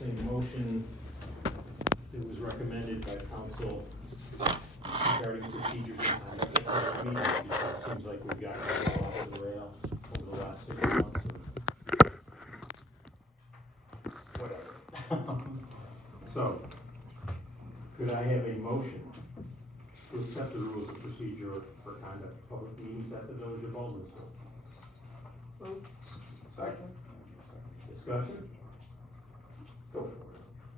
passing the motion that was recommended by council regarding procedures and conduct of public meetings, because it seems like we've gotten a lot off the rail over the last 6 months. Whatever. So, could I have a motion to accept the rules of procedure for conduct of public meetings at the Village of Baldwinsville? Move. Second. Discussion? Go for it.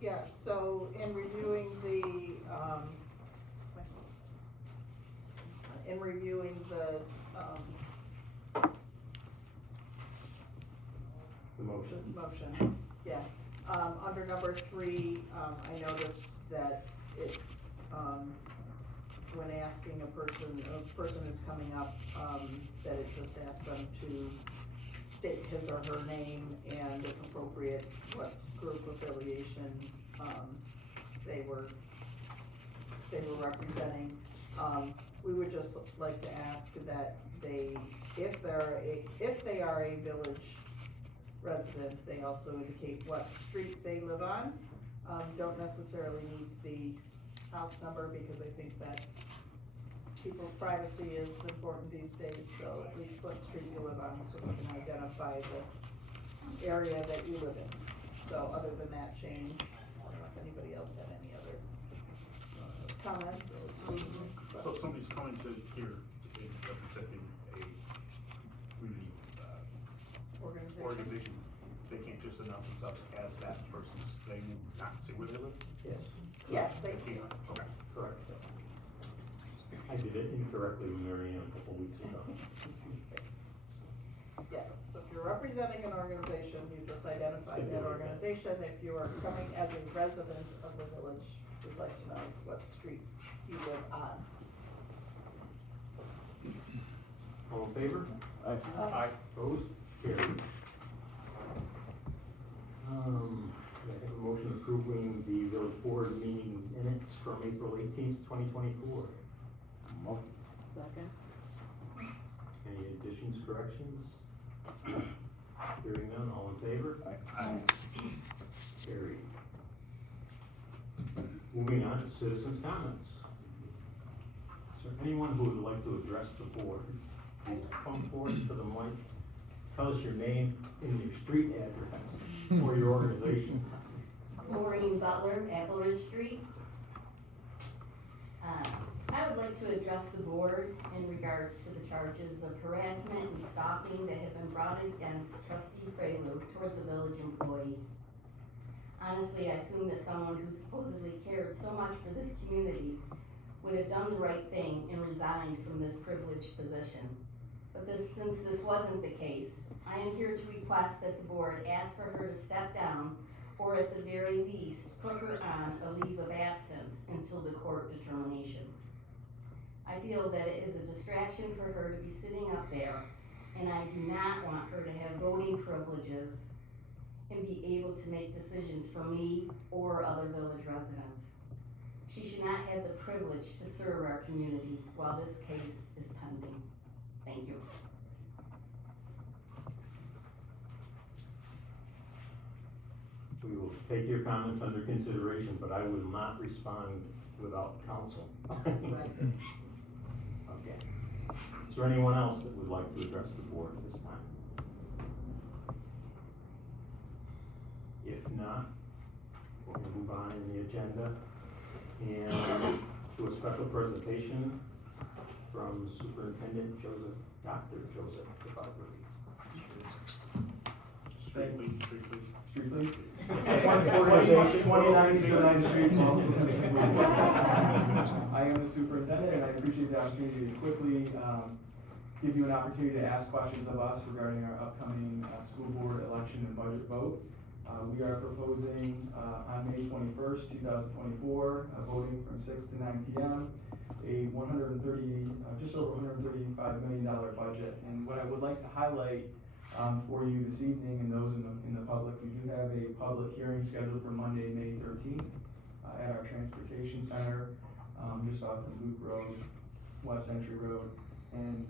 Yeah, so in reviewing the, The motion? motion, yeah. Under number 3, I noticed that it, when asking a person is coming up, that it just asks them to state his or her name and if appropriate, what group affiliation, they were representing. We would just like to ask that they, if they are a village resident, they also indicate what street they live on. Don't necessarily need the house number, because I think that people's privacy is important these days, so at least what street you live on, so we can identify the area that you live in. So other than that change, I don't know if anybody else had any other comments? So if somebody's coming to here, say representing a community, organization, they can't just announce themselves as that person's name, not say where they live? Yes. Yes, they They can't, okay. Correct. I did it incorrectly, Mary Ann, a couple weeks ago. Yeah, so if you're representing an organization, you just identify that organization. If you are coming as a resident of the village, we'd like to know what street you live on. All in favor? Aye. Opposed? Carried. I have a motion approving the village board meeting minutes from April 18th, 2024. Second. Any additions, corrections? Hearing none, all in favor? Aye. Carried. Moving on to citizens' comments. Is there anyone who would like to address the board? Please come forward to the mic. Tell us your name and your street address or your organization. Maureen Butler, Apple Ridge Street. I would like to address the board in regards to the charges of harassment and stalking that have been brought against trustee Fraley towards a village employee. Honestly, I assume that someone who supposedly cared so much for this community would have done the right thing and resigned from this privileged position. But since this wasn't the case, I am here to request that the board ask for her to step down, or at the very least, put her on a leave of absence until the court determination. I feel that it is a distraction for her to be sitting up there, and I do not want her to have voting privileges and be able to make decisions for me or other village residents. She should not have the privilege to serve our community while this case is pending. Thank you. We will take your comments under consideration, but I will not respond without counsel. Right. Okay. Is there anyone else that would like to address the board at this time? If not, we'll move on in the agenda and to a special presentation from Superintendent Dr. Joseph DeBarber. Street, please. Street, please. Organization. 2097 Street, I am the superintendent, and I appreciate the opportunity to quickly give you an opportunity to ask questions of us regarding our upcoming school board election and budget vote. We are proposing on May 21st, 2024, voting from 6 to 9 p.m., a just over $135 million budget. And what I would like to highlight for you this evening and those in the public, we do have a public hearing scheduled for Monday, May 13th at our transportation center, just off of Loop Road, West Century Road. And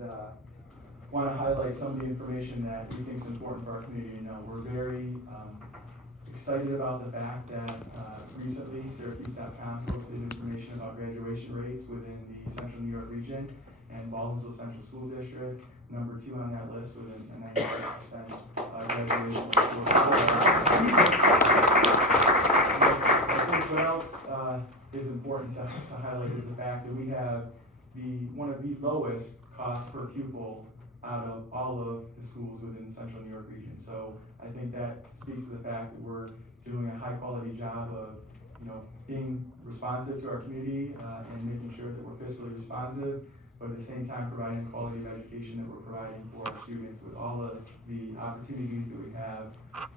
want to highlight some of the information that we think is important for our community to know. We're very excited about the fact that, recently Syracuse.com posted information about graduation rates within the Central New York region, and Baldwinsville Central School District, number 2 on that list with a 96% graduation rate. I think what else is important to highlight is the fact that we have one of the lowest costs per pupil out of all of the schools within the Central New York region. So I think that speaks to the fact that we're doing a high quality job of, being responsive to our community and making sure that we're fiscally responsive, but at the same time providing quality of education that we're providing for our students with all of the opportunities that we have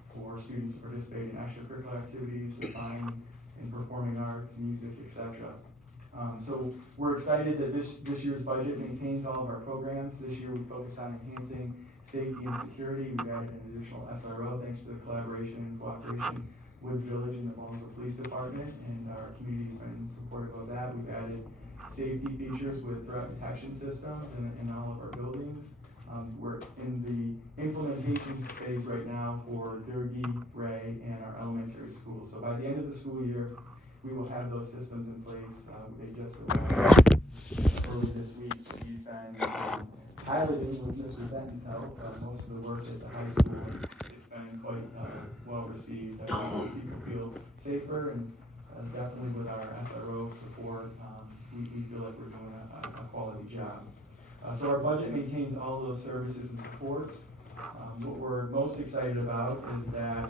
for students to participate in extracurricular activities, to fine and performing arts, music, etc. So we're excited that this year's budget maintains all of our programs. This year we focus on enhancing safety and security. We've added an additional SRO thanks to the collaboration and cooperation with Village and the Baldwinsville Police Department, and our community's been supportive of that. We've added safety features with threat detection systems in all of our buildings. We're in the implementation phase right now for Durgee, Ray, and our elementary schools. So by the end of the school year, we will have those systems in place. They just arrived early this week. We've been piloting with Mr. Benton's help. Most of the work at the high school, it's been quite well received. People feel safer, and definitely with our SRO support, we feel like we're doing a quality job. So our budget maintains all of those services and supports. What we're most excited about is that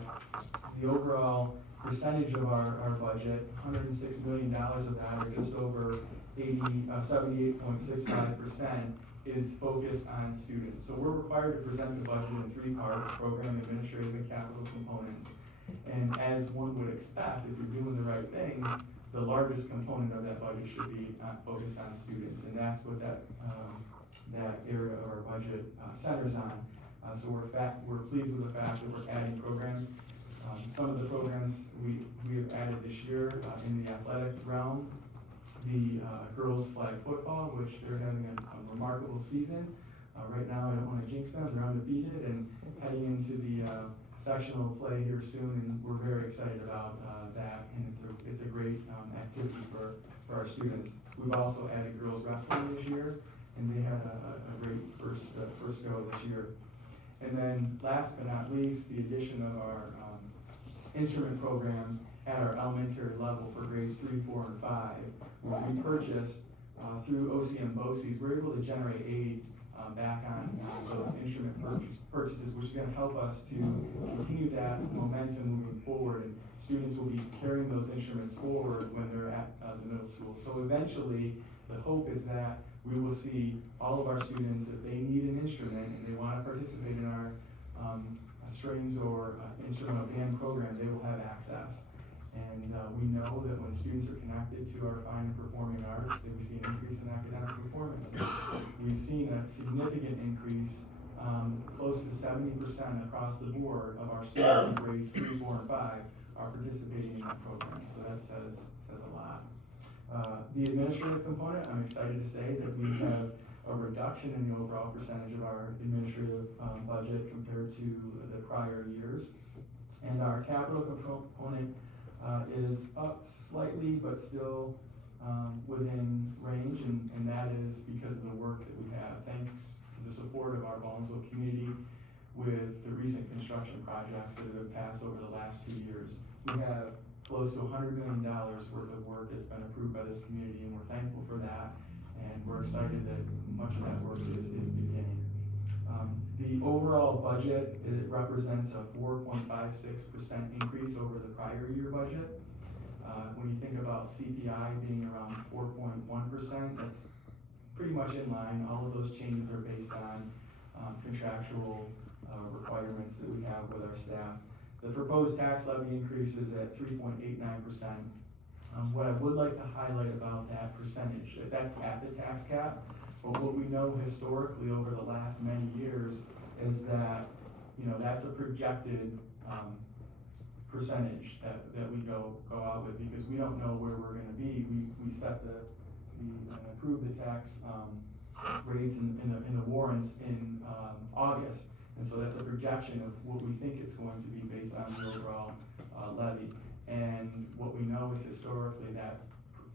the overall percentage of our budget, $106 million of that, or just over 78.65%, is focused on students. So we're required to present the budget in 3 parts: program, administrative, and capital components. And as one would expect, if you're doing the right things, the largest component of that budget should be focused on students, and that's what that area of our budget centers on. So we're pleased with the fact that we're adding programs. Some of the programs we have added this year in the athletic realm, the girls flag football, which they're having a remarkable season. Right now, I don't want to jinx them, they're undefeated and heading into the sectional play here soon, and we're very excited about that, and it's a great activity for our students. We've also added girls wrestling this year, and they had a great first go this year. And then last but not least, the addition of our instrument program at our elementary level for grades 3, 4, and 5. When we purchased through OCM BOCES, we're able to generate aid back on those instrument purchases, which is going to help us to continue that momentum moving forward, and students will be carrying those instruments forward when they're at the middle school. So eventually, the hope is that we will see all of our students, if they need an instrument and they want to participate in our strings or instrumental band program, they will have access. And we know that when students are connected to our fine and performing arts, that we see an increase in academic performance. We've seen a significant increase, close to 70% across the board of our students in grades 3, 4, and 5 are participating in that program. So that says a lot. The administrative component, I'm excited to say that we have a reduction in the overall percentage of our administrative budget compared to the prior years. And our capital component is up slightly, but still within range, and that is because of the work that we have. Thanks to the support of our Baldwinsville community with the recent construction projects that have passed over the last 2 years. We have close to $100 million worth of work that's been approved by this community, and we're thankful for that, and we're excited that much of that work is beginning. The overall budget, it represents a 4.56% increase over the prior year budget. When you think about CPI being around 4.1%, that's pretty much in line. All of those changes are based on contractual requirements that we have with our staff. The proposed tax levy increase is at 3.89%. What I would like to highlight about that percentage, that's at the tax cap, but what we know historically over the last many years is that, that's a projected percentage that we go out with, because we don't know where we're gonna be. We set approve the tax rates in the warrants in August, And so that's a projection of what we think it's going to be based on the overall levy. And what we know is historically that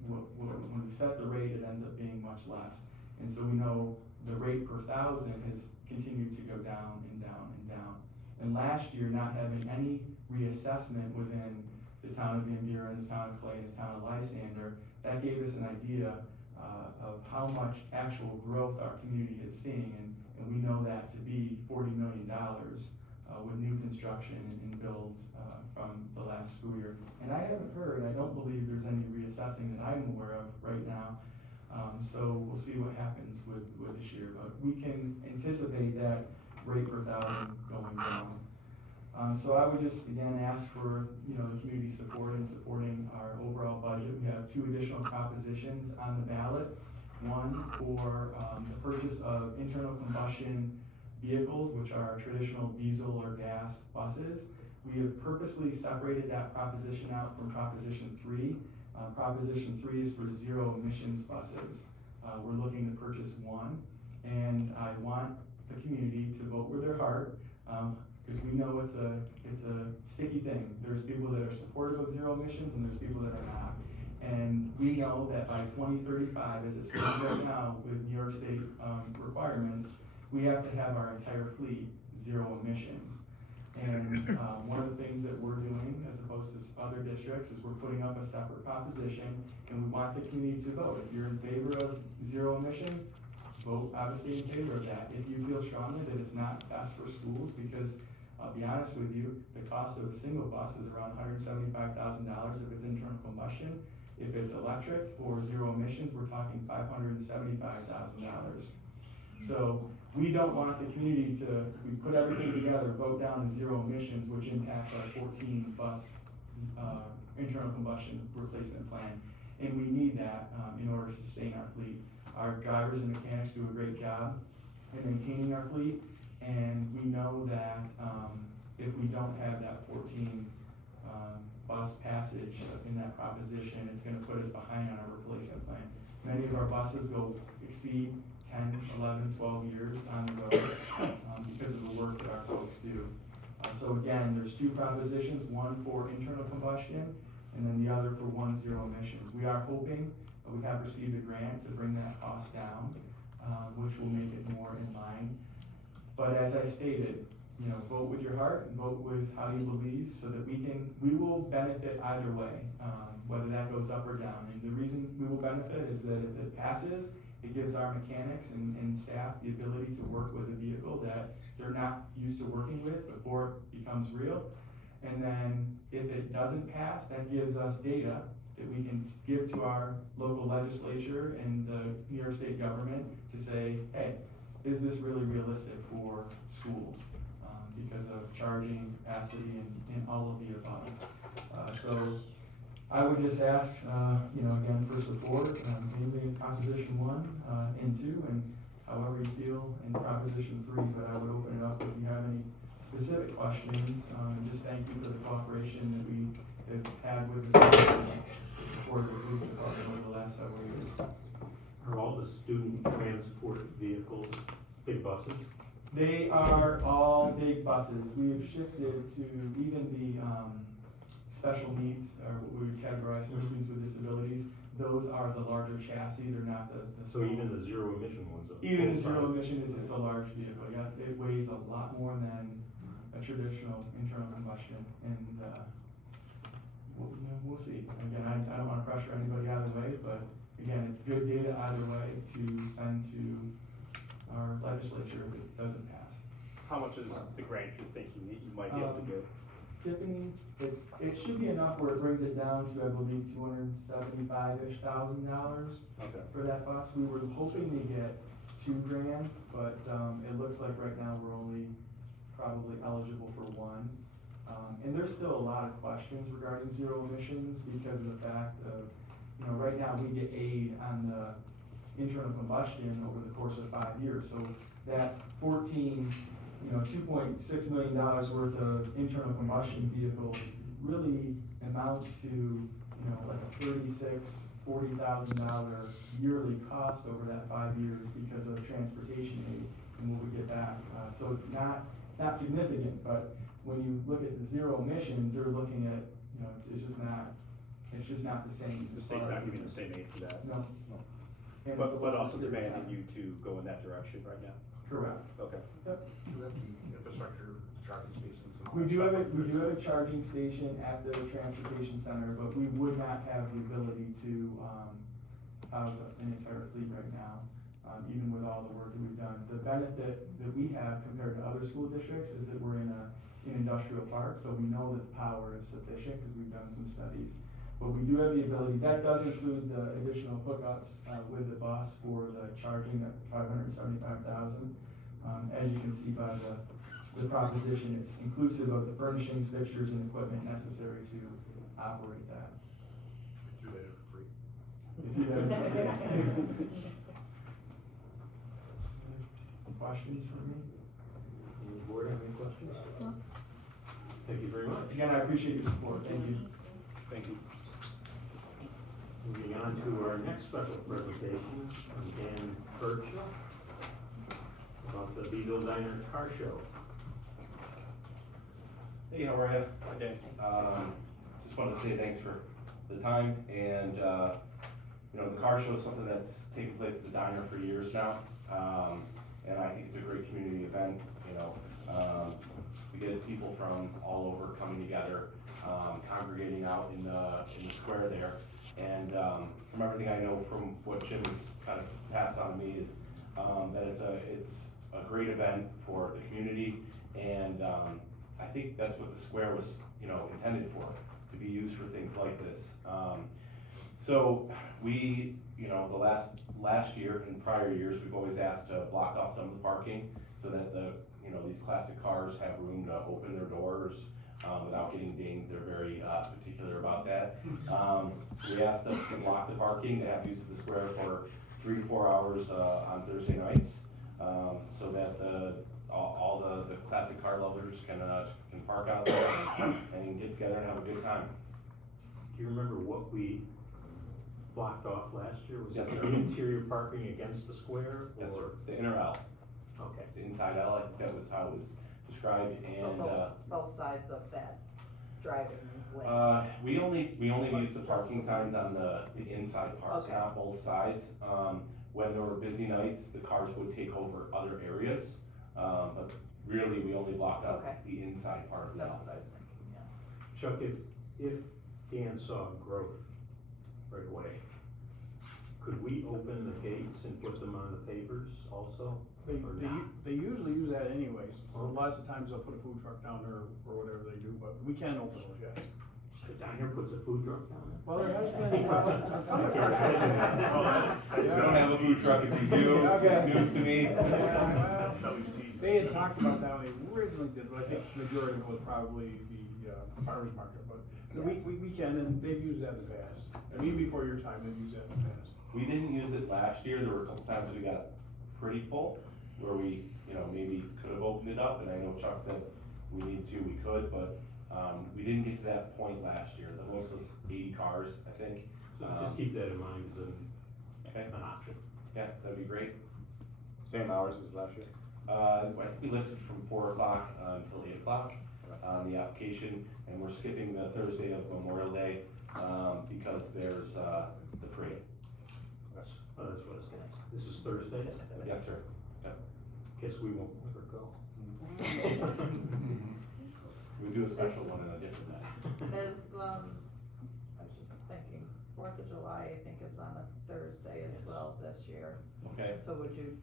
when we set the rate, it ends up being much less. And so we know the rate per thousand has continued to go down and down and down. And last year, not having any reassessment within the town of Van Buren, the town of Clay, and the town of Lysander, that gave us an idea of how much actual growth our community is seeing. And we know that to be $40 million with new construction and builds from the last school year. And I haven't heard, I don't believe there's any reassessing that I'm aware of right now. So we'll see what happens with this year, but we can anticipate that rate per thousand going down. So I would just again ask for, the community support in supporting our overall budget. We have 2 additional propositions on the ballot. One for the purchase of internal combustion vehicles, which are traditional diesel or gas buses. We have purposely separated that proposition out from Proposition 3. Proposition 3 is for zero emissions buses. We're looking to purchase one, and I want the community to vote with their heart, because we know it's a sticky thing. There's people that are supportive of zero emissions, and there's people that are not. And we know that by 2035, as it stands right now with New York State requirements, we have to have our entire fleet zero emissions. And one of the things that we're doing, as opposed to other districts, is we're putting up a separate proposition, and we want the community to vote. If you're in favor of zero emission, vote obviously in favor of that. If you feel strongly that it's not best for schools, because I'll be honest with you, the cost of a single bus is around $175,000 if it's internal combustion. If it's electric or zero emissions, we're talking $575,000. So we don't want the community to, we put everything together, vote down to zero emissions, which impacts our 14 bus internal combustion replacement plan. And we need that in order to sustain our fleet. Our drivers and mechanics do a great job in maintaining our fleet, and we know that if we don't have that 14 bus passage in that proposition, it's going to put us behind on our replacement plan. Many of our buses will exceed 10, 11, 12 years on the road because of the work that our folks do. So again, there's 2 propositions, one for internal combustion and then the other for zero emissions. We are hoping that we have received a grant to bring that cost down, which will make it more in line. But as I stated, vote with your heart and vote with how you believe, so that we will benefit either way, whether that goes up or down. And the reason we will benefit is that if it passes, it gives our mechanics and staff the ability to work with a vehicle that they're not used to working with before it becomes real. And then if it doesn't pass, that gives us data that we can give to our local legislature and the New York State government to say, hey, is this really realistic for schools? Because of charging capacity and all of the above. So I would just ask, again, for support, mainly in Proposition 1 and 2, and however you feel in Proposition 3, but I would open it up if you have any specific questions, and just thank you for the cooperation that we have had with the support of the police department over the last several years. Are all the student transport vehicles big buses? They are all big buses. We have shifted to even the special needs, or what we would categorize for students with disabilities. Those are the larger chassis. They're not the So even the zero emission ones? Even the zero emission it's a large vehicle. Yeah, it weighs a lot more than a traditional internal combustion, and we'll see. Again, I don't want to pressure anybody either way, but again, it's good data either way to send to our legislature if it doesn't pass. How much is the grant you're thinking that you might be able to get? Tiffany, it should be enough where it brings it down to, I believe, $275,000-ish Okay. for that bus. We were hoping to get 2 grants, but it looks like right now we're only probably eligible for 1. And there's still a lot of questions regarding zero emissions because of the fact of, right now we get aid on the internal combustion over the course of 5 years. So that $2.6 million worth of internal combustion vehicles really amounts to, like a $40,000 yearly cost over that 5 years because of transportation aid and what we get back. So it's not not significant, but when you look at the zero emissions, they're looking at, you know, it's just not the same. The as state's far not as- giving the same aid for that. No. No. And it's a But lot also of period of demanding time. you to go in that direction right now. Correct. Okay. Yep. You have the infrastructure, charging stations. and all We that do have stuff. we do have a charging station at the transportation center, but we would not have the ability to, house an entire fleet right now, even with all the work that we've done. The benefit that we have compared to other school districts is that we're in an industrial park, so we know that the power is sufficient, because we've done some studies. But we do have the ability, that does include the additional hookups, with the bus for the charging at $575,000. As you can see by the proposition, it's inclusive of the furnishings, fixtures, and equipment necessary to operate that. Do that for free. If you have questions for me? Any board have any questions? Thank you very much. Again, I appreciate your support, thank you. Thank you. Moving on to our next special presentation from Dan Birchall about the Beeville Diner Car Show. Hey, how are you? Hi, Dan. Just wanted to say thanks for the time, and, you know, the car show is something that's taken place at the diner for years now. And I think it's a great community event, you know. We get people from all over coming together, congregating out in the square there. And, from everything I know from what Jim has kind of passed on to me is, that it's a great event for the community, and, I think that's what the square was, you know, intended for, to be used for things like this. So we, you know, the last year and prior years, we've always asked to block off some of the parking so that the, you know, these classic cars have room to open their doors, without getting dinged. They're very, particular about that. We asked them to block the parking, to have use of the square for 3 to 4 hours, on Thursday nights, so that all the classic car lovers can park out there and get together and have a good time. Do you remember what we blocked off last year? Was Yes, it sir. the interior parking against the square? Yes, sir. Or The inner L, Okay. the inside L, I think that was how it was described, So and, both sides of that driving lane. we only use the parking signs on the inside part, Okay. not both sides. When there were busy nights, the cars would take over other areas, but really, we only blocked out Okay. the inside part of the That's L. what I was thinking, yeah. Chuck, if Dan saw growth right away, could we open the gates and put them on the pavers also? Or not? They usually use that anyways, so lots of times they'll put a food truck down there or whatever they do, but we can open those, yes. The diner puts a food truck down there? Well, there has been, on some of the car Oh, shows. We don't have a food truck, if you do, Okay. it's news to me. Yeah, That's WT. They had talked about that when they originally did, but I think the majority of it was probably the farmer's market, but we can, and they've used that in the past. I mean, before your time, they've used that in the past. We didn't use it last year, there were a couple times we got pretty full, where we, you know, maybe could have opened it up, and I know Chuck said we needed to, we could, but, we didn't get to that point last year, the most was 80 cars, I think. So just keep that in mind as Okay, an option. yeah, that'd be great. Same hours as last year? I think we listed from 4 o'clock until 8 o'clock on the application, and we're skipping the Thursday of Memorial Day, because there's, the parade. Oh, that's what I was gonna ask. This is Thursday? Yes, sir. Guess we won't ever go. We do a special one in a different night. As, I was just thinking, 4th of July, I think is on a Thursday as well this year, Okay, so would you?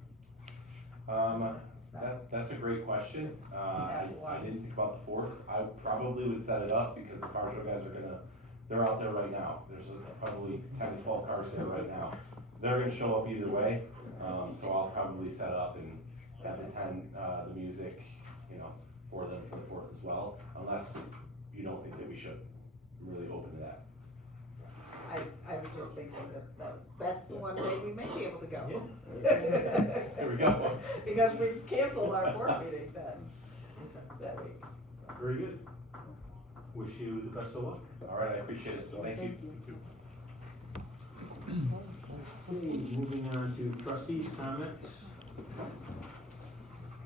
that's a great question. I didn't think about the 4th. I probably would set it up because the car show guys they're out there right now. There's probably 10 to 12 cars there right now. They're gonna show up either way, so I'll probably set up and have the music, you know, for them for the 4th as well, unless you don't think that we should really open to that. I was just thinking that's the one day we may be able to go. There we go. Because we canceled our board meeting then, that week. so. Very good. Wish you the best of luck. All right, I appreciate it, so thank you. Okay, moving on to trustees' comments.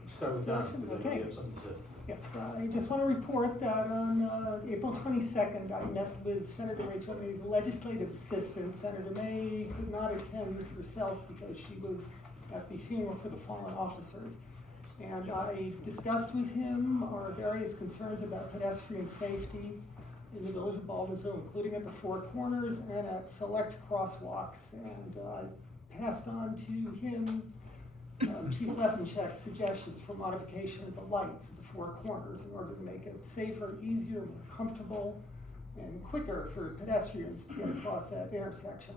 Start with Don, because I think you have something to say. Yes, I just want to report that on April 22nd, I met with Senator Rachel May's legislative assistant. Senator May could not attend herself because she was at the funeral for the fallen officers. And I discussed with him our various concerns about pedestrian safety in the village of Baldwinsville, including at the Four Corners and at select crosswalks. And I passed on to him Chief Leffencheck's suggestions for modification of the lights at the Four Corners in order to make it safer, easier, more comfortable, and quicker for pedestrians to get across that intersection.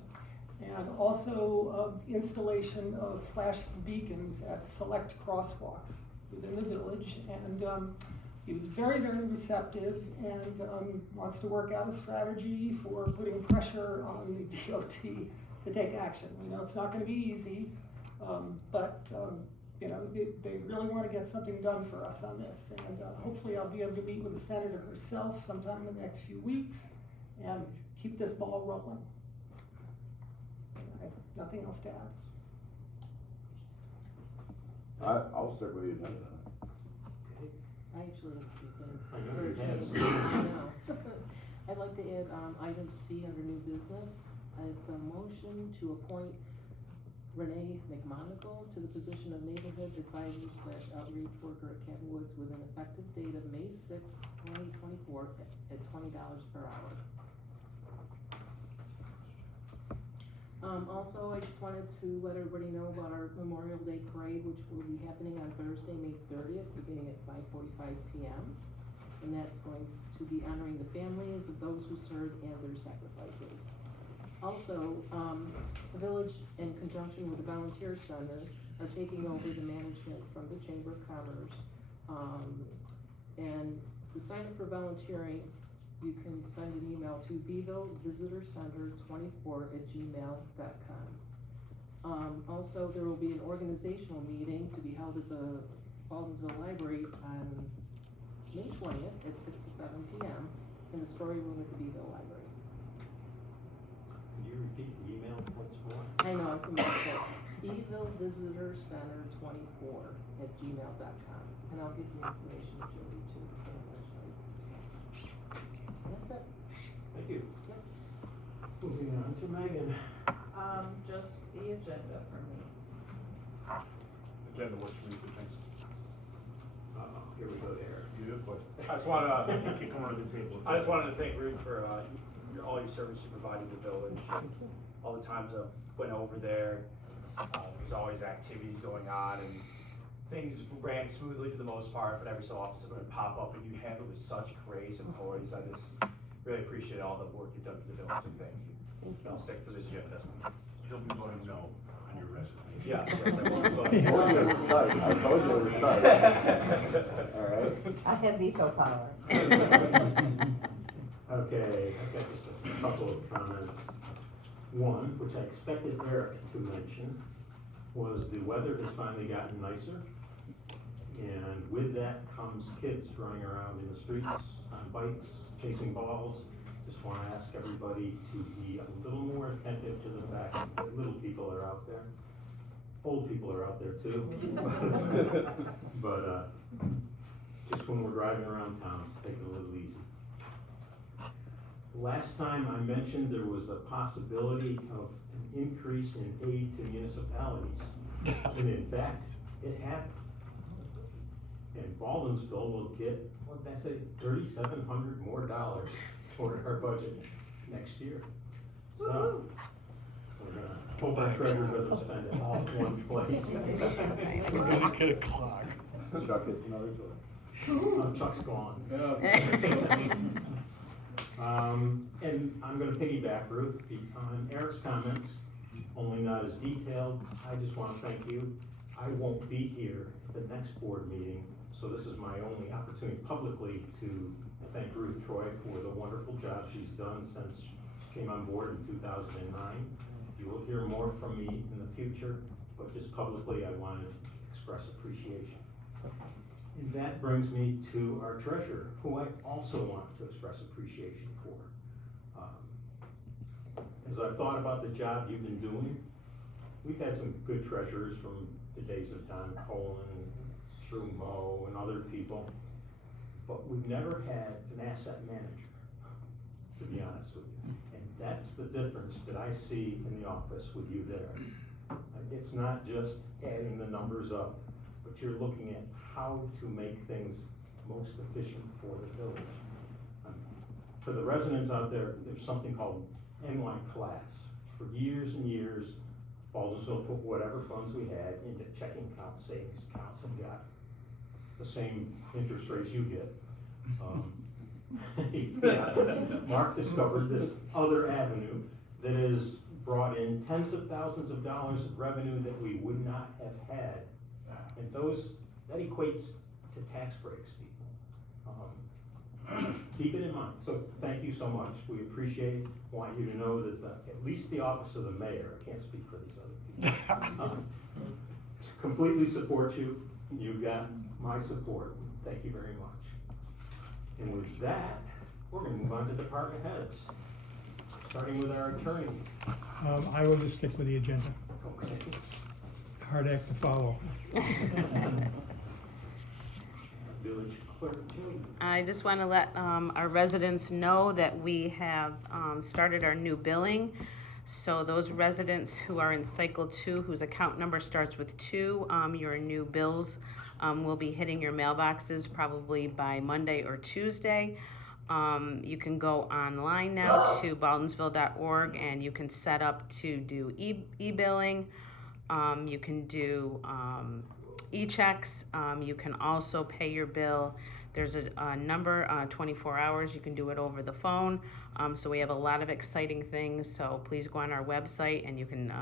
And also installation of flashing beacons at select crosswalks within the village. And he was very, very receptive and wants to work out a strategy for putting pressure on the DOT to take action. We know it's not going to be easy. But you know, they really want to get something done for us on this, and hopefully I'll be able to meet with the senator herself sometime in the next few weeks and keep this ball rolling. I have nothing else to add. I'll stick with the agenda. I actually have a few things. I know for you have change. some. No. I'd like to add, item C under new business. It's a motion to appoint Renee McMonagle to the position of neighborhood advisor / outreach worker at Canton Woods with an effective date of May 6th, 2024 at $20 per hour. Also, I just wanted to let everybody know about our Memorial Day Parade, which will be happening on Thursday, May 30th, beginning at 5:45 p.m. And that's going to be honoring the families of those who served and their sacrifices. Also, the village, in conjunction with the Volunteer Center, are taking over the management from the Chamber of Commerce. And to sign up for volunteering, you can send an email to bevillevisitorcenter24@gmail.com. Also, there will be an organizational meeting to be held at the Baldwinsville Library on May 20th at 6 to 7 p.m. in the story room at the Beville Library. Can you repeat the email once more? I know, it's a mouthful. bevillevisitorcenter24@gmail.com. And I'll give you information to Jody too, on the website. That's it. Thank you. Yep. Moving on to Megan. Just the agenda for me. Agenda works for me, but thanks. Here we go there. You have questions? I just wanted to, Keep coming to the table. I just wanted to thank Ruth for, all your service you provided the village. All the times I went over there, there's always activities going on and things ran smoothly for the most part, but every so often something would pop up and you handle it with such grace and poise. I just really appreciate all the work you've done for the village, and thank you. I'll stick to the gym. You'll be voting no on your resignation. Yes, yes, I will be I told you it was tight. I told you it was tight. All right. I have veto power. Okay, I've got just a couple of comments. One, which I expected Eric to mention, was the weather has finally gotten nicer. And with that comes kids running around in the streets on bikes, chasing balls. Just want to ask everybody to be a little more attentive to the fact that little people are out there. Old people are out there too. But just when we're driving around town, just take it a little easy. Last time I mentioned there was a possibility of an increase in aid to municipalities. And in fact, it happened. And Baldwinsville will get, what did I say, $3,700 more toward our budget next year. So, we're gonna hope our treasurer doesn't spend it all in one place. We're gonna get a clock. Chuck gets another toy. Chuck's gone. And I'm gonna piggyback, Ruth, on Eric's comments, only not as detailed. I just wanna thank you. I won't be here at the next board meeting, so this is my only opportunity publicly to thank Ruth Troy for the wonderful job she's done since she came on board in 2009. You will hear more from me in the future, but just publicly I want to express appreciation. And that brings me to our treasurer, who I also want to express appreciation for. As I've thought about the job you've been doing, we've had some good treasurers from the days of Don Colin, through Mo and other people. but we've never had an asset manager, to be honest with you. And that's the difference that I see in the office with you there. It's not just adding the numbers up, but you're looking at how to make things most efficient for the village. For the residents out there, there's something called NY class. For years and years, Baldwinsville put whatever funds we had into checking accounts, savings accounts, and got the same interest rates you get. Yeah. Mark discovered this other avenue that has brought in tens of thousands of dollars of revenue that we would not have had. And that equates to tax breaks, people. Keep it in mind. So thank you so much. We appreciate it. Want you to know that at least the office of the mayor, I can't speak for these other people, completely support you. You've got my support. Thank you very much. And with that, we're gonna move on to department heads, starting with our attorney. I will just stick with the agenda. Okay. Hard act to follow. Village clerk, Julie. I just want to let our residents know that we have started our new billing. So those residents who are in cycle 2, whose account number starts with 2, your new bills will be hitting your mailboxes probably by Monday or Tuesday. You can go online now to baldwinsville.org and you can set up to do e-billing. You can do e-checks. You can also pay your bill. There's a number, 24 hours. You can do it over the phone. So we have a lot of exciting things. So please go on our website and you can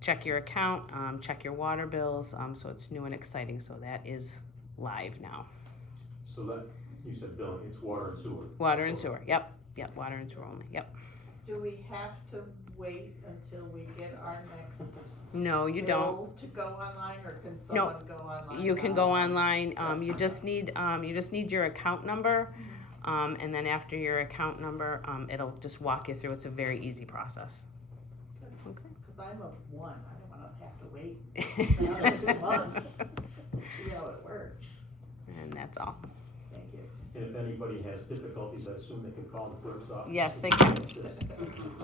check your account, check your water bills. So it's new and exciting. So that is live now. So that, you said billing, it's water and sewer. Water and sewer. Yep. Water and sewer only. Yep. Do we have to wait until we get our next No, you don't. bill to go online, or can No, someone go online? You can go online. You just need your account number, and then after your account number, it'll just walk you through. It's a very easy process. Okay. Cause I'm a 1, I don't wanna have to wait another 2 months to see how it works. And that's all. Thank you. And if anybody has difficulties, I assume they can call the clerk's office. Yes, they can.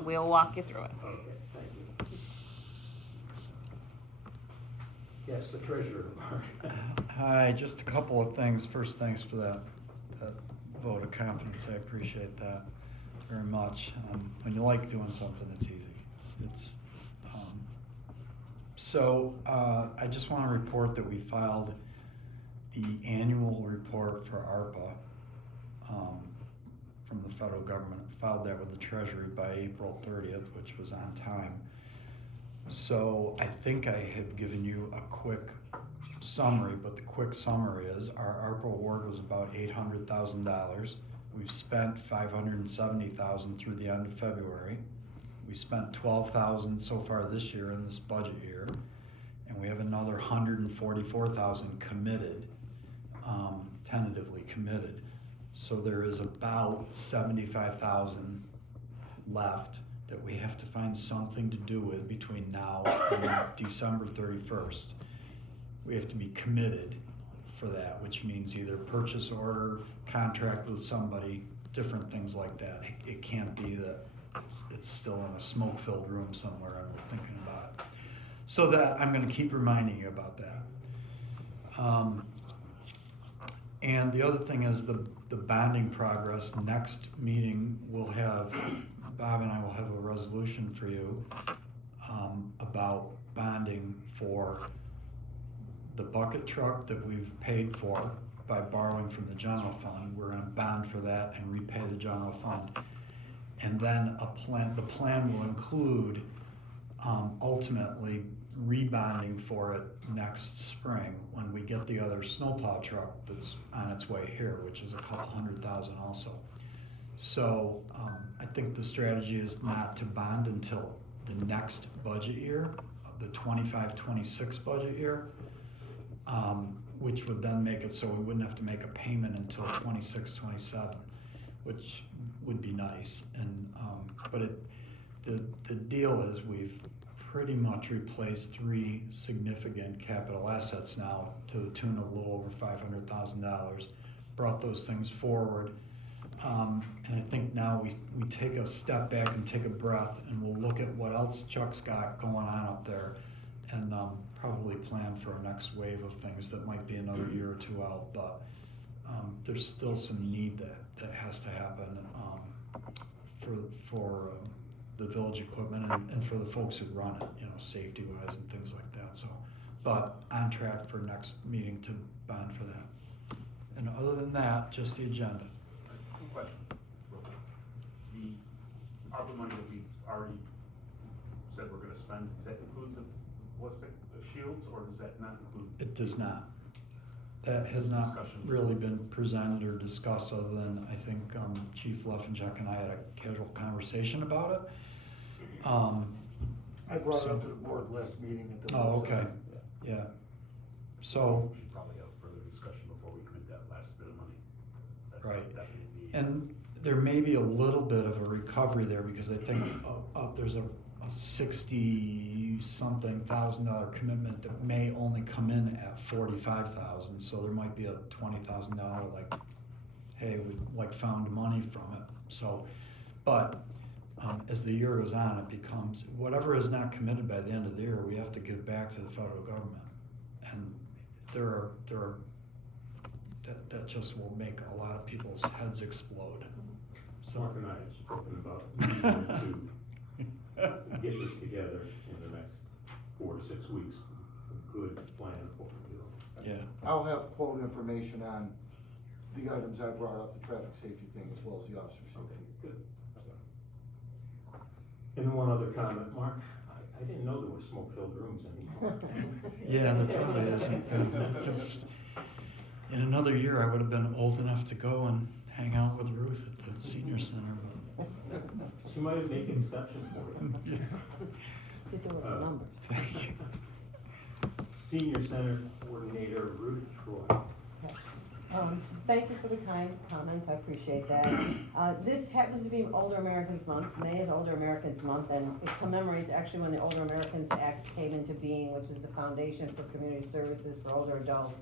We'll walk you through it. Okay, thank you. Yes, the treasurer. Hi, just a couple of things. First, thanks for that vote of confidence. I appreciate that very much. When you like doing something, it's easy. I just want to report that we filed the annual report for ARPA from the federal government. Filed that with the Treasury by April 30th, which was on time. So I think I have given you a quick summary, but the quick summary is our ARPA award was about $800,000. We've spent $570,000 through the end of February. We spent $12,000 so far this year in this budget year, and we have another $144,000 committed, tentatively committed. So there is about $75,000 left that we have to find something to do with between now and December 31st. We have to be committed for that, which means either purchase order, contract with somebody, different things like that. It can't be that it's still in a smoke-filled room somewhere and we're thinking about it. So that, I'm gonna keep reminding you about that. And the other thing is the bonding progress. Next meeting, Bob and I will have a resolution for you about bonding for the bucket truck that we've paid for by borrowing from the general fund. We're gonna bond for that and repay the general fund. And then the plan will include ultimately rebonding for it next spring when we get the other snowplow truck that's on its way here, which is a couple $100,000 also. So I think the strategy is not to bond until the next budget year, the 25-26 budget year, which would then make it so we wouldn't have to make a payment until 26-27, which would be nice. And but the deal is we've pretty much replaced 3 significant capital assets now to the tune of a little over $500,000. brought those things forward. And I think now we take a step back and take a breath, and we'll look at what else Chuck's got going on up there, and probably plan for a next wave of things that might be another year or two out. But there's still some need that has to happen for the village equipment and for the folks who run it, you know, safety wise and things like that. So, but on track for next meeting to bond for that. And other than that, just the agenda. Question. The ARPA money that we already said we're gonna spend, does that include the ballistic shields, or does that not include? It does not. That has not really been presented or discussed, other than I think Chief Leffencheck and I had a casual conversation about it. I brought it up to the board last meeting at the. Oh, okay, yeah. So. We should probably have further discussion before we commit that last bit of money. That's Right. definitely. And there may be a little bit of a recovery there, because I think there's a $60-something thousand commitment that may only come in at $45,000. So there might be a $20,000 like, hey, we like found money from it. So, but as the year goes on, it becomes whatever is not committed by the end of the year, we have to give back to the federal government, and there are that just will make a lot of people's heads explode. So Mark and I have spoken about needing to get this together in the next 4 to 6 weeks, a good plan of what we're doing. yeah. I'll have quote information on the items I brought up, the traffic safety thing, as well as the officer safety. Good. And then one other comment, Mark, I didn't know there were smoke-filled rooms anymore. Yeah, there probably isn't. It's, in another year, I would have been old enough to go and hang out with Ruth at the senior center. But She might make an exception for you. Get there with the numbers. thank you. Senior Center Coordinator Ruth Troy. Thank you for the kind comments, I appreciate that. This happens to be Older Americans Month. May is Older Americans Month, and it commemorates actually when the Older Americans Act came into being, which is the foundation for community services for older adults.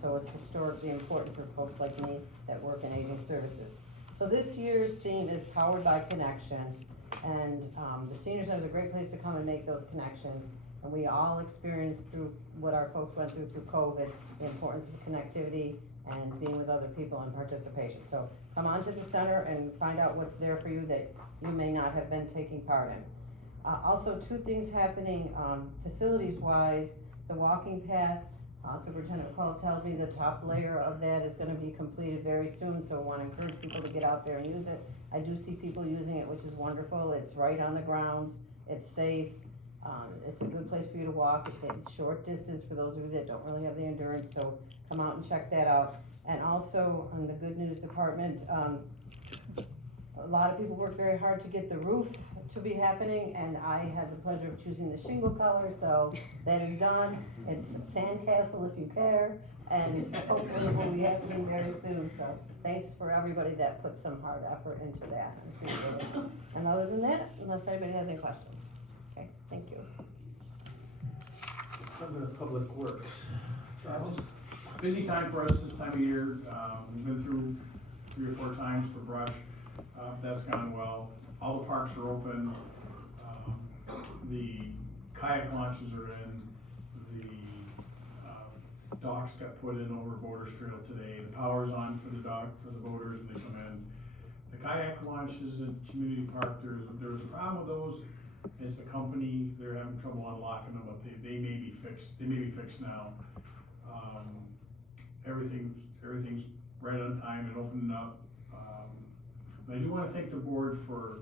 So it's historically important for folks like me that work in aging services. So this year's theme is Powered by Connection, and the Senior Center is a great place to come and make those connections. And we all experienced through what our folks went through COVID, the importance of connectivity and being with other people and participation. So come on to the center and find out what's there for you that you may not have been taking part in. Also, 2 things happening facilities-wise. The walking path, Superintendent McCullough tells me the top layer of that is gonna be completed very soon, so I wanna encourage people to get out there and use it. I do see people using it, which is wonderful. It's right on the grounds, it's safe, it's a good place for you to walk. It's short distance for those of you that don't really have the endurance, so come out and check that out. And also, on the good news department, a lot of people worked very hard to get the roof to be happening, and I had the pleasure of choosing the shingle color, so that is done. It's sandcastle if you care, and hopefully it will be happening very soon. So thanks for everybody that put some hard effort into that. I appreciate it. And other than that, unless anybody has any questions. Okay, thank you. Department of Public Works. Charles? Busy time for us this time of year. We've been through 3 or 4 times for brush. That's gone well. All the parks are open. The kayak launches are in. The docks got put in over Borders Trail today. The power's on for the boaters when they come in. The kayak launches at Community Park, there was a problem with those. It's the company, they're having trouble unlocking them, but they may be fixed. They may be fixed now. Everything's right on time and opening up. But I do want to thank the board for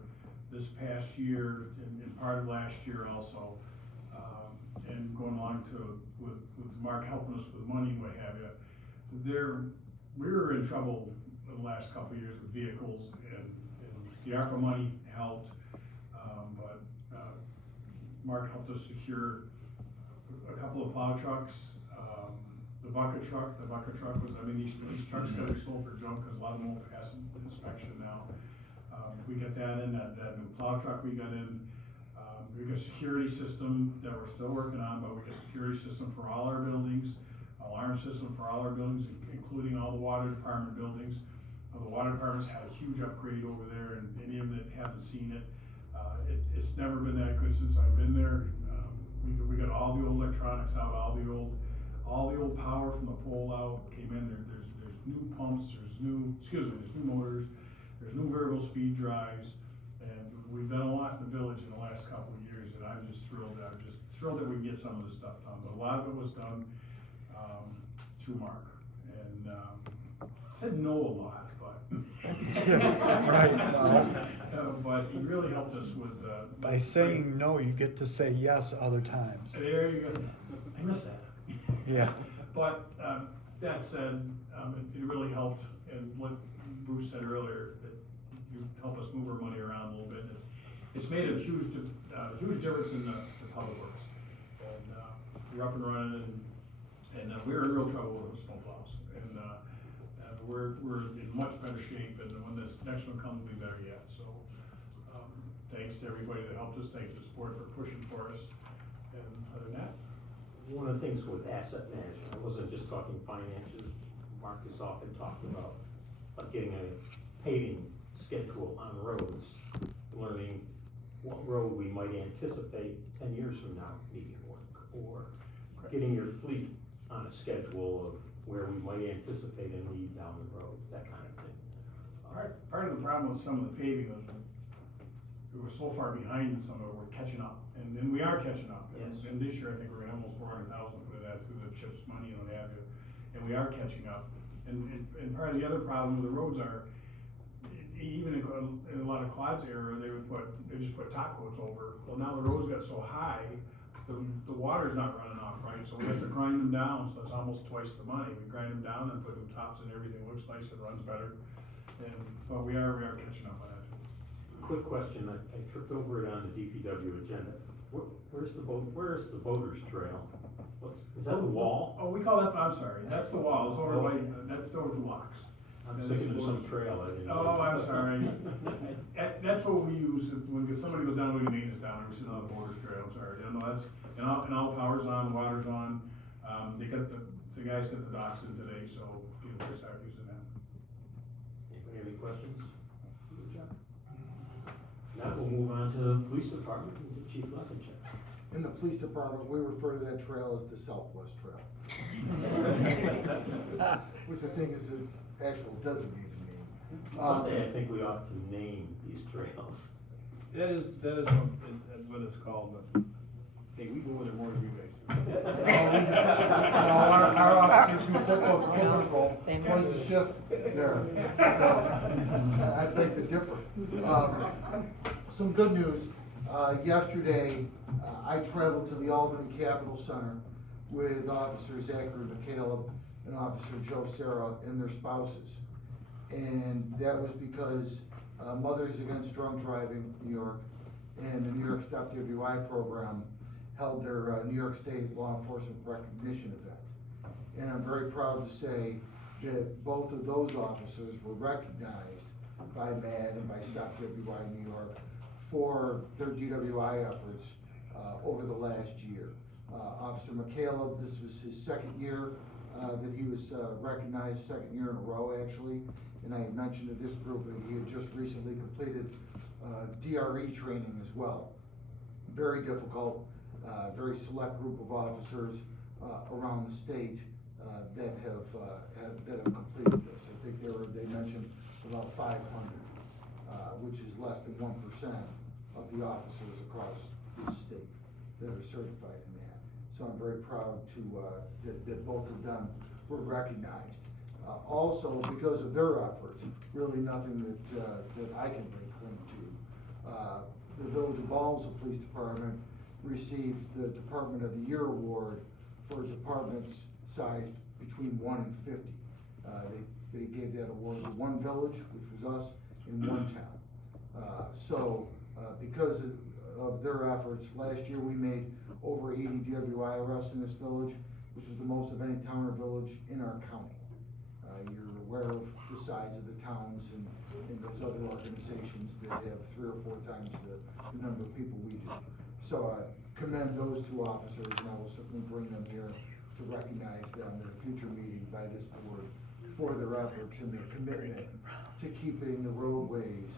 this past year and part of last year also, and going along with Mark helping us with money and what have you. We were in trouble in the last couple of years with vehicles, and the ARPA money helped, but Mark helped us secure a couple of plow trucks. The bucket truck was, I mean, these trucks gotta be sold for junk, cause a lot of them won't pass inspection now. We got that in, that new plow truck we got in. We got a security system that we're still working on, but we got a security system for all our buildings. alarm system for all our buildings, including all the water department buildings. The water department's had a huge upgrade over there, and any of them that haven't seen it, it's never been that good since I've been there. We got all the old electronics out, all the old power from the pole out came in. There's new pumps, there's new motors, there's new variable speed drives, and we've done a lot in the village in the last couple of years, and I'm just thrilled that we can get some of this stuff done. But a lot of it was done through Mark, and said no a lot, but but he really helped us with By saying no, you get to say yes other times. There you go. I missed that. Yeah. But that said, it really helped, and what Bruce said earlier, that you help us move our money around a little bit. It's made a huge difference in the public works. And we're up and running, and we're in real trouble with the snowplows. And we're in much better shape, and when this next one comes, we'll be better yet. So thanks to everybody that helped us, thanks to the board for pushing for us. And other than that, one of the things with asset management, I wasn't just talking finances. Mark has often talked about getting a paving schedule on roads, learning what road we might anticipate 10 years from now needing work, or getting your fleet on a schedule of where we might anticipate a need down the road, that kind of thing. part of the problem with some of the paving was we were so far behind in some of it, we're catching up, and we are catching up. Yes. And this year, I think we're gonna almost 400,000 put that through the CHIPS money and what have you, and we are catching up. And part of the other problem with the roads are, even in a lot of Claude's era, they just put top coats over. Well, now the roads got so high, the water's not running off, right? So we have to grind them down, so it's almost twice the money. We grind them down and put new tops and everything, looks nice, it runs better. But we are catching up on that. Quick question, I tripped over it on the DPW agenda. Where's the voters trail? Is that the wall? Oh, we call that, I'm sorry, that's the wall, it's over by, that's over the locks. I'm thinking of some trail. I didn't know. Oh, I'm sorry. That's what we use, when somebody goes down, we can maintenance down, we sit on the borders trail, I'm sorry. No, that's, and all power's on, water's on, the guys got the docks in today, so people can start using that. Anybody have any questions? Good job. Now we'll move on to the police department, and Chief Leffincheck. In the police department, we refer to that trail as the Southwest Trail. Which I think is its actual designated name. Someday I think we ought to name these trails. That is what it's called, but, hey, we go there more than you guys do. Our officers do football patrol twice a shift there, so I beg to differ. Some good news, yesterday, I traveled to the Albany Capitol Center with Officer Zachary McCaleb and Officer Joe Serra and their spouses. And that was because Mothers Against Drunk Driving New York and the New York Stop WI program held their New York State Law Enforcement Recognition event. And I'm very proud to say that both of those officers were recognized by MAD and by Stop WI New York for their DWI efforts over the last year. Officer McCaleb, this was his second year that he was recognized, second year in a row actually. And I had mentioned to this group that he had just recently completed DRE training as well. Very difficult, very select group of officers around the state that have completed this. I think they mentioned about 500, which is less than 1% of the officers across the state that are certified in that. So I'm very proud that both of them were recognized. Also, because of their efforts, really nothing that I can lay claim to. The Village of Balls Police Department received the Department of the Year award for departments sized between 1 and 50. They gave that award to one village, which was us, in one town. Because of their efforts, last year we made over 80 DWI arrests in this village, which was the most of any town or village in our county. You're aware of the size of the towns and those other organizations that have 3 or 4 times the number of people we do. So I commend those two officers, and I will certainly bring them here to recognize them in a future meeting by this board for their efforts and their commitment to keeping the roadways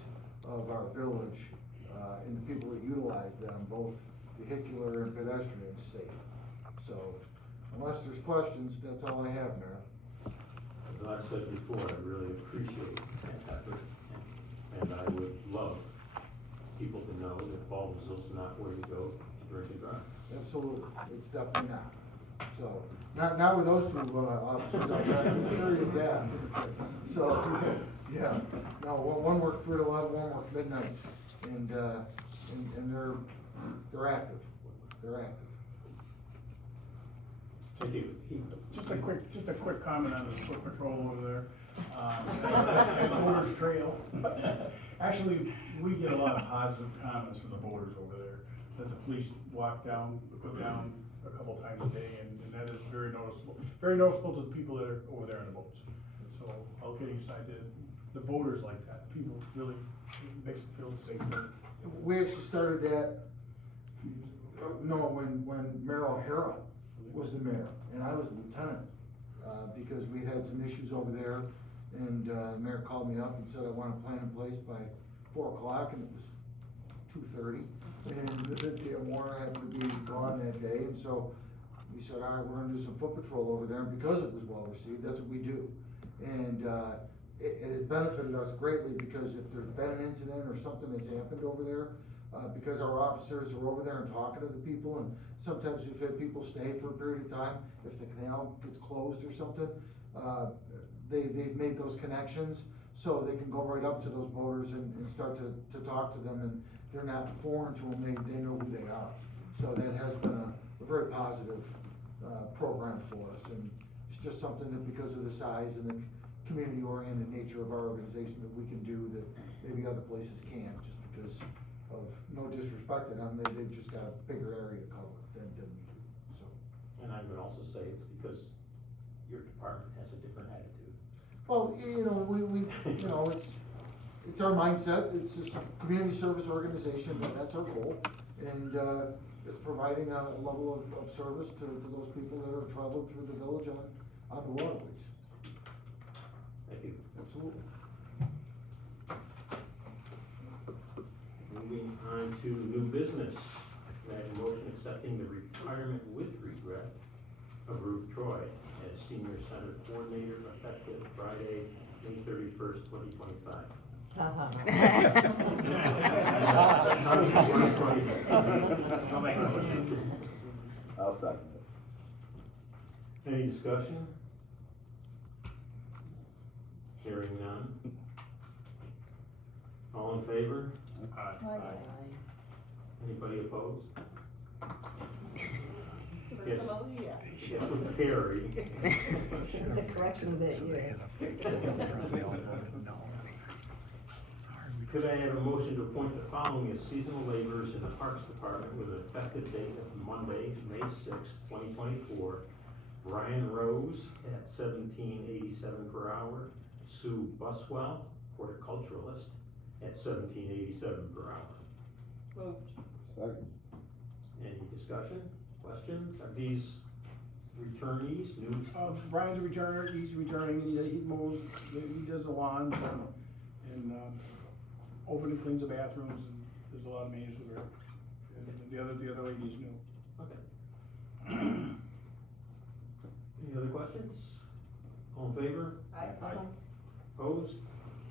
of our village, and the people that utilize them, both vehicular and pedestrian, safe. So, unless there's questions, that's all I have, Mayor. As I've said before, I really appreciate that effort, and I would love people to know that Baldwinsville's not where you go to drink and drive. Absolutely, it's definitely not. So, not with those two, officers, I can assure you of that. So, yeah, no, one works 3 to 11, one works midnight, and they're active, they're active. Thank you. Just a quick comment on the foot patrol over there, at Borders Trail. Actually, we get a lot of positive comments from the boarders over there, that the police walk down, put down a couple times a day, and that is very noticeable to the people that are over there on the boats. So, all kidding aside, the boaters like that, people really, it makes them feel safer. We actually started that, when Mayor O'Hara was the mayor, and I was the lieutenant, because we had some issues over there, and, the mayor called me up and said, I want a plan in place by 4 o'clock, and it was 2:30, and the Warner happened to be gone that day, and so we said, all right, we're gonna do some foot patrol over there, and because it was well received, that's what we do. And, it has benefited us greatly, because if there's been an incident or something that's happened over there, because our officers are over there and talking to the people, and sometimes we've had people stay for a period of time, if the canal gets closed or something, they've made those connections, so they can go right up to those boaters and start to talk to them, and they're not foreign to them, they know who they are. So that has been a very positive, program for us, and it's just something that, because of the size and the community-oriented nature of our organization, that we can do that maybe other places can't, just because of no disrespect to them, they've just got a bigger area to cover than we do, so. And I would also say it's because your department has a different attitude. Well, we it's our mindset, it's just a community service organization, and that's our goal, and, it's providing a level of service to those people that are traveling through the village on the waterways. Thank you. Absolutely. Moving on to new business, I have a motion accepting the retirement with regret of Ruth Troy as senior center coordinator effective Friday, May 31st, 2025. Uh-huh. I'll make a motion. I'll second it. Any discussion? Hearing none. All in favor? Anybody opposed? Yes. Yes, with Carrie. The correction that Could I have a motion to appoint the following as seasonal laborers in the Parks Department with an effective date of Monday, May 6th, 2024? Brian Rose at $17.87 per hour. Sue Buswell, horticulturalist, at $17.87 per hour. Moved. Second. Any discussion, questions? Are these returnees, new? Brian's a returner, he's returning, he mows, he does the lawns, and open and cleans the bathrooms, and there's a lot of maintenance with her. And the other lady's new. Okay. Any other questions? All in favor? Aye. Opposed?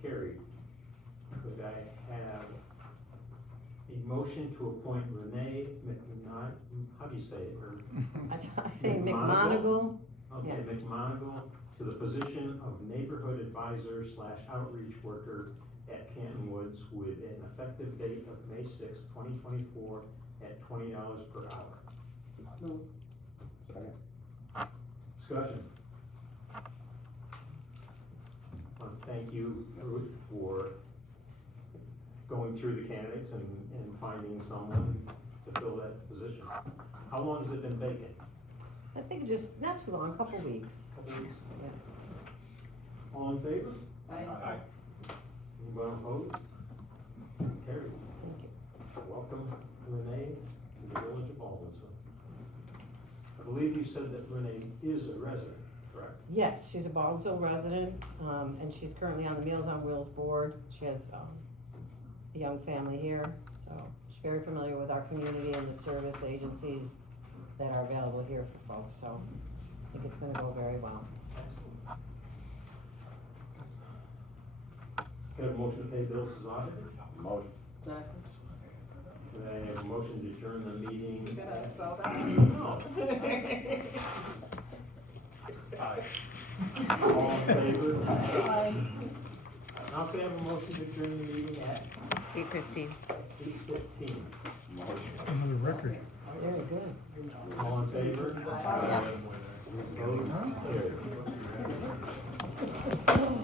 Carried. Could I have a motion to appoint Renee McMonagle, how do you say it? Or I say McMonagle. Okay, Yeah. McMonagle to the position of neighborhood advisor / outreach worker at Canton Woods with an effective date of May 6th, 2024 at $20 per hour. Moved. Second. Discussion. I want to thank you, Ruth, for going through the candidates and finding someone to fill that position. How long has it been vacant? I think just, not too long, a couple weeks. Couple weeks? Yeah. All in favor? Aye. Anybody opposed? Carried. Thank you. Welcome, Renee, to the village of Baldwinsville. I believe believe you said that Renee is a resident, correct? Yes, she's a Baldwin resident, and she's currently on the Meals on Wheels board. She has, a young family here, so she's very familiar with our community and the service agencies that are available here for folks, so I think it's gonna go very well. Can I have a motion to pay bills as audited? Motion. Second. Can I have a motion to adjourn the meeting? You gonna spell that? No. Aye. All in favor? Now can I have a motion to adjourn the meeting at 8:15. 8:15? Another record. Very good. All in favor? Aye. Opposed? Carried.